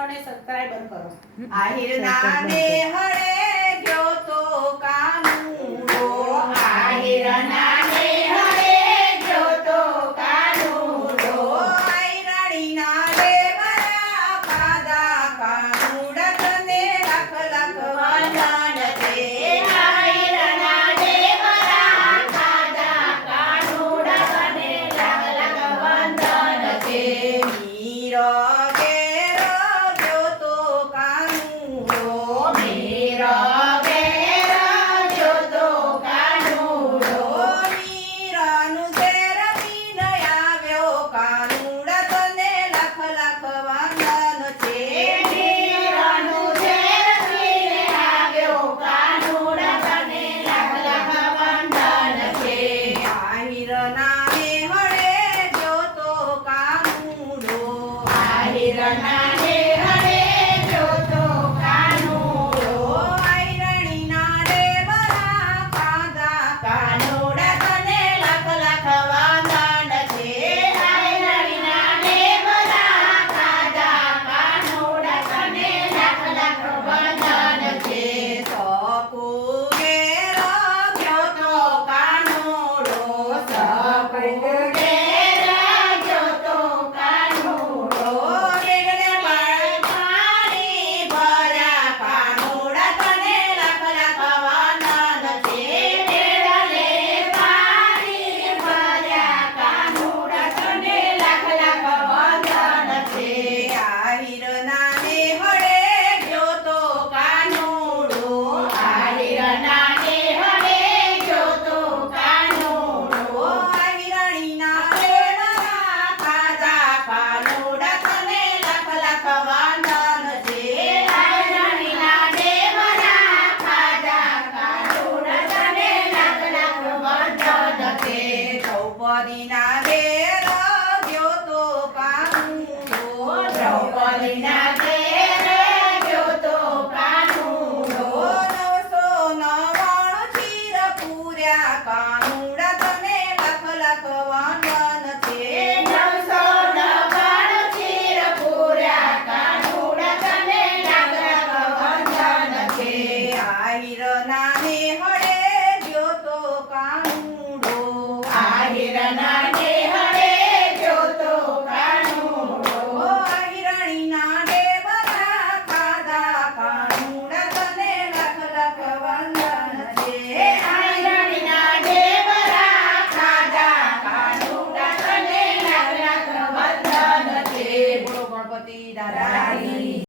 ચેનલોને subscriber કરો. આહિરના ને હળે ગયો તો કાનુડો, આહિરના ને હળે ગયો તો કાનુડો, આઈરાણીના દેવરા ખાધા કાનુડા તને લાખ લાખ વંદન છે. આહિરના દેવરા ખાધા કાનુડા તને લાખ લાખ વંદન છે. મીરો ઘેર ગયો તો કાનુડો, મીરો ઘેર ગયો તો કાનુડો, મીરાનું ઝેર પીને આવ્યો કાનુડા તને લાખ લાખ વંદન છે. મીરાનું ઝેર પીને આવ્યો કાનુડા તને લાખ લાખ વંદન છે. આહિરના ને હળે ગયો તો કાનુડો, આહિરના ને હળે ગયો તો કાનુડો, આઈરાણીના દેવરા ખાધા કાનુડા તને લાખ લાખ વંદન છે. આહિરના દેવરા ખાધા કાનુડા તને લાખ લાખ વંદન છે. સપુ ઘેર ગયો તો કાનુડો, સપુ ઘેર ગયો તો કાનુડો, રેગલે પાણી ભર્યા કાનુડા તને લાખ લાખ વંદન છે. રેડલે પાણી ભર્યા કાનુડા તને લાખ લાખ વંદન છે. આહિરના ને હળે ગયો તો કાનુડો, આહિરના ને હળે ગયો તો કાનુડો, આહિરાણીના દેવરા ખાધા કાનુડા તને લાખ લાખ વંદન છે. આહિરના દેવરા ખાધા કાનુડા તને લાખ લાખ વંદન છે. દ્રૌપદીના ઘેર ગયો તો કાનુડો, દ્રૌપદીના ઘેર ગયો તો કાનુડો, 999 ચીર પૂર્યા કાનુડા તને લાખ લાખ વંદન છે. 999 ચીર પૂર્યા કાનુડા તને લાખ લાખ વંદન છે. આહિરના ને હળે ગયો તો કાનુડો, આહિરના ને હળે ગયો તો કાનુડો, આહિરાણીના દેવરા ખાધા કાનુડા તને લાખ લાખ વંદન છે. આહિરના દેવરા ખાધા કાનુડા તને લાખ લાખ વંદન છે. બોલો ગણપતિ દાદાની